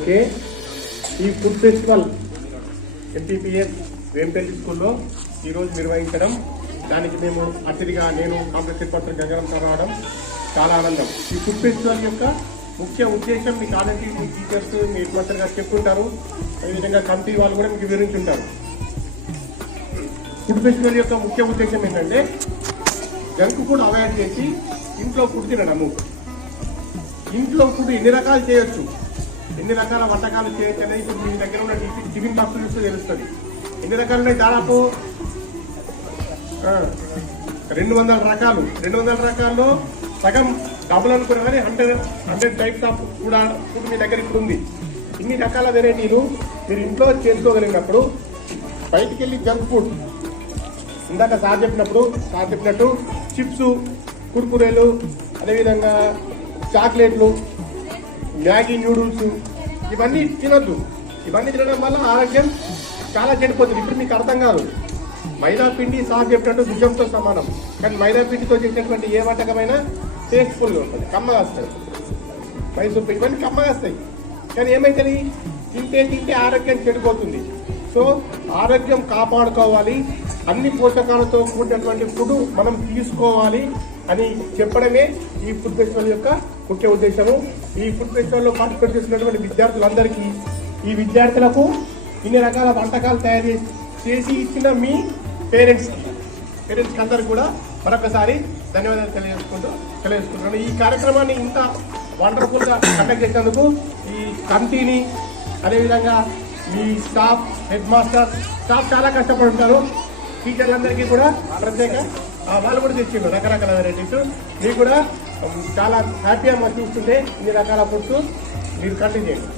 Okay, ఈ food festival MPPS Vempalli స్కూల్లో ఈరోజు నిర్వహించడం, దానికి మేము అతిథిగా నేను కాంప్లెక్స్ హెడ్మాస్టర్ గంగారాం సార్ రావడం చాలా ఆనందం. ఈ ఫుడ్ ఫెస్టివల్ యొక్క ముఖ్య ఉద్దేశం మీకు ఆల్రెడీ మీ టీచర్స్ మీ హెడ్మాస్టర్ గారు చెప్పుంటారు, అదేవిధంగా కమిటీ వాళ్ళు కూడా మీకు వివరించుంటారు. ఫుడ్ ఫెస్టివల్ యొక్క ముఖ్య ఉద్దేశం ఏంటంటే జంక్ ఫుడ్ అవాయిడ్ చేసి ఇంట్లో ఫుడ్ తినడము. ఇంట్లో ఫుడ్ ఎన్ని రకాలు చేయొచ్చు, ఎన్ని రకాల వంటకాలు చేయొచ్చు అనేది ఇప్పుడు మీ దగ్గర ఉన్న టిఫిన్ బాక్స్ చూస్తే తెలుస్తుంది. ఎన్ని రకాలు ఉన్నాయి, దాదాపు 200 రకాలు. 200 రకాల్లో సగం డబుల్ అనుకున్నా కానీ 100 టైప్స్ ఆఫ్ ఫుడ్ మీ దగ్గర ఇప్పుడు ఉంది. ఇన్ని రకాల వెరైటీలు మీరు ఇంట్లో చేసుకోగలిగినప్పుడు బయటికి వెళ్ళి జంక్ ఫుడ్ ఇందాక సార్ చెప్పినట్టు చిప్స్, కుర్కురేలు, అదేవిధంగా చాక్లెట్లు, మ్యాగీ నూడిల్స్ ఇవన్నీ తినొద్దు. ఇవన్నీ తినడం వల్ల ఆరోగ్యం చాలా చెడిపోతుంది. ఇప్పుడు మీకు అర్థం కాదు, మైదా పిండి సార్ చెప్పినట్టు విషంతో సమానం, కానీ మైదా పిండితో చేసినటువంటి ఏ వంటకమైనా టేస్ట్ఫుల్గా ఉంటుంది, కమ్మగా వస్తుంది. మైసూర్ పిండి ఇవన్నీ కమ్మగా వస్తాయి, కానీ ఏమైతుంది, తింటే ఆరోగ్యం చెడిపోతుంది. సో ఆరోగ్యం కాపాడుకోవాలి, అన్ని పోషకాలతో కూడినటువంటి ఫుడ్ మనం తీసుకోవాలి అని చెప్పడమే ఈ ఫుడ్ ఫెస్టివల్ యొక్క ముఖ్య ఉద్దేశము. ఈ ఫుడ్ ఫెస్టివల్లో పార్టిసిపేట్ చేసినటువంటి విద్యార్థులందరికీ, ఈ విద్యార్థులకు ఇన్ని రకాల వంటకాలు తయారు చేసి ఇచ్చిన మీ పేరెంట్స్కి అందరికి కూడా మరొకసారి ధన్యవాదాలు తెలియజేసుకుంటున్నాను. ఈ కార్యక్రమాన్ని ఇంత వండర్ఫుల్గా కండక్ట్ చేసినందుకు ఈ కమిటీని, అదేవిధంగా మీ స్టాఫ్, హెడ్ మాస్టర్ స్టాఫ్ చాలా కష్టపడుతున్నారు. టీచర్లందరికీ కూడా ప్రత్యేక వాళ్ళు కూడా తెచ్చిండ్రు రకరకాల వెరైటీస్. మీకు కూడా చాలా హ్యాపీగా చూస్తుంటే ఇన్ని రకాల ఫుడ్స్ మీరు కంటిన్యూ చేయండి.